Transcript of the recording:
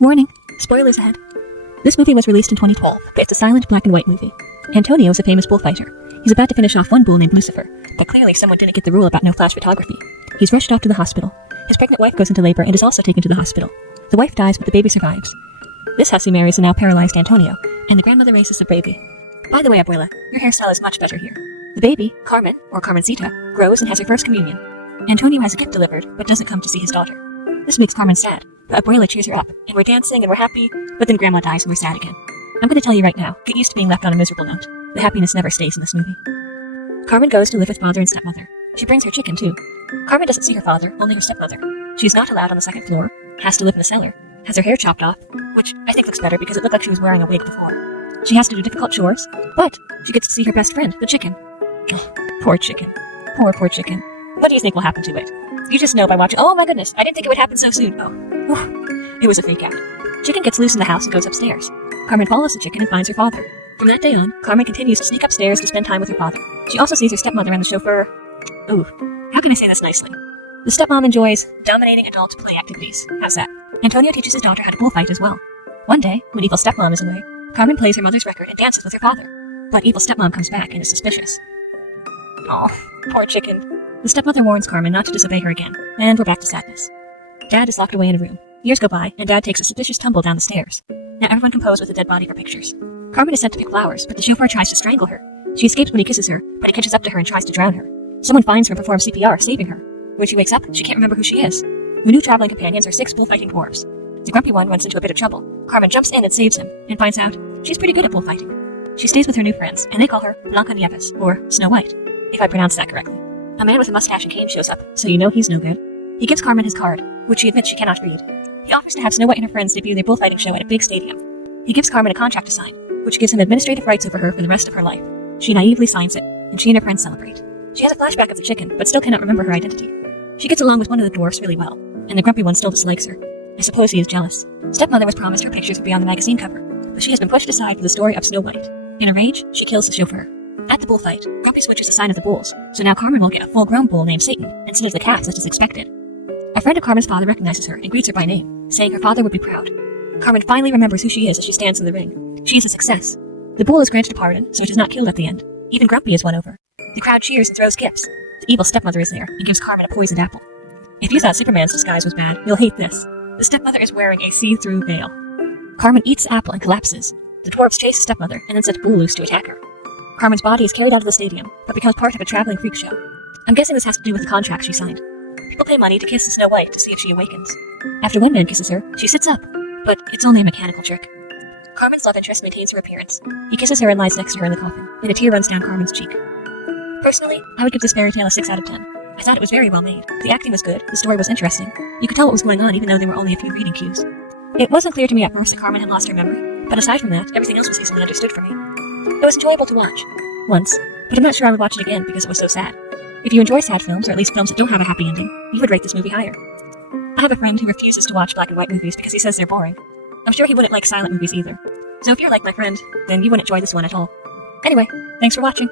Warning, spoilers ahead. This movie was released in 2012, but it's a silent black and white movie. Antonio is a famous bullfighter. He's about to finish off one bull named Lucifer, but clearly someone didn't get the rule about no flash photography. He's rushed off to the hospital. His pregnant wife goes into labor and is also taken to the hospital. The wife dies, but the baby survives. This hussy marries a now paralyzed Antonio, and the grandmother raises the baby. By the way, Abuela, your hairstyle is much better here. The baby, Carmen, or Carmencita, grows and has her first communion. Antonio has a gift delivered, but doesn't come to see his daughter. This makes Carmen sad, but Abuela cheers her up, and we're dancing and we're happy, but then Grandma dies and we're sad again. I'm going to tell you right now, get used to being left on a miserable note. The happiness never stays in this movie. Carmen goes to live with father and stepmother. She brings her chicken, too. Carmen doesn't see her father, only her stepmother. She's not allowed on the second floor, has to live in the cellar, has her hair chopped off, which I think looks better because it looked like she was wearing a wig before. She has to do difficult chores, but she gets to see her best friend, the chicken. Oh, poor chicken. Poor chicken. What do you think will happen to it? You just know by watching. Oh my goodness, I didn't think it would happen so soon. Oh, it was a fake out. Chicken gets loose in the house and goes upstairs. Carmen follows the chicken and finds her father. From that day on, Carmen continues to sneak upstairs to spend time with her father. She also sees her stepmother and the chauffeur. Ooh, how can I say this nicely? The stepmom enjoys dominating adult play activities. How's that? Antonio teaches his daughter how to bullfight as well. One day, when evil stepmom is away, Carmen plays her mother's record and dances with her father. But evil stepmom comes back and is suspicious. Oh, poor chicken. The stepmother warns Carmen not to disobey her again, and we're back to sadness. Dad is locked away in a room. Years go by, and Dad takes a suspicious tumble down the stairs. Now everyone can pose with a dead body for pictures. Carmen is sent to pick flowers, but the chauffeur tries to strangle her. She escapes when he kisses her, but he catches up to her and tries to drown her. Someone finds her and performs CPR, saving her. When she wakes up, she can't remember who she is. Her new traveling companions are 6 bullfighting dwarves. The grumpy one runs into a bit of trouble. Carmen jumps in and saves him, and finds out she's pretty good at bullfighting. She stays with her new friends, and they call her Blancanieves, or Snow White, if I pronounced that correctly. A man with a mustache and cane shows up, so you know he's no good. He gives Carmen his card, which she admits she cannot read. He offers to have Snow White and her friends debut their bullfighting show at a big stadium. He gives Carmen a contract to sign, which gives him administrative rights over her for the rest of her life. She naively signs it, and she and her friends celebrate. She has a flashback of the chicken, but still cannot remember her identity. She gets along with one of the dwarfs really well, and the grumpy one still dislikes her. I suppose he is jealous. Stepmother was promised her pictures would be on the magazine cover, but she has been pushed aside for the story of Snow White. In a rage, she kills the chauffeur. At the bullfight, Grumpy switches a sign of the bulls, so now Carmen will get a full-grown bull named Satan instead of the cat as is expected. A friend of Carmen's father recognizes her and greets her by name, saying her father would be proud. Carmen finally remembers who she is as she stands in the ring. She is a success. The bull is granted a pardon, so it is not killed at the end. Even Grumpy is won over. The crowd cheers and throws gifts. The evil stepmother is there and gives Carmen a poisoned apple. If you thought Superman's disguise was bad, you'll hate this. The stepmother is wearing a see-through veil. Carmen eats the apple and collapses. The dwarves chase the stepmother and then set Bull loose to attack her. Carmen's body is carried out of the stadium, but becomes part of a traveling freak show. I'm guessing this has to do with the contract she signed. People pay money to kiss the Snow White to see if she awakens. After one man kisses her, she sits up, but it's only a mechanical trick. Carmen's love interest maintains her appearance. He kisses her and lies next to her in the coffin, and a tear runs down Carmen's cheek. Personally, I would give this fairy tale a 6 out of 10. I thought it was very well made. The acting was good, the story was interesting. You could tell what was going on even though there were only a few reading cues. It wasn't clear to me at first that Carmen had lost her memory, but aside from that, everything else was easily understood for me. It was enjoyable to watch. Once, but I'm not sure I would watch it again because it was so sad. If you enjoy sad films, or at least films that don't have a happy ending, you would rate this movie higher. I have a friend who refuses to watch black and white movies because he says they're boring. I'm sure he wouldn't like silent movies either. So if you're like my friend, then you wouldn't enjoy this one at all. Anyway, thanks for watching.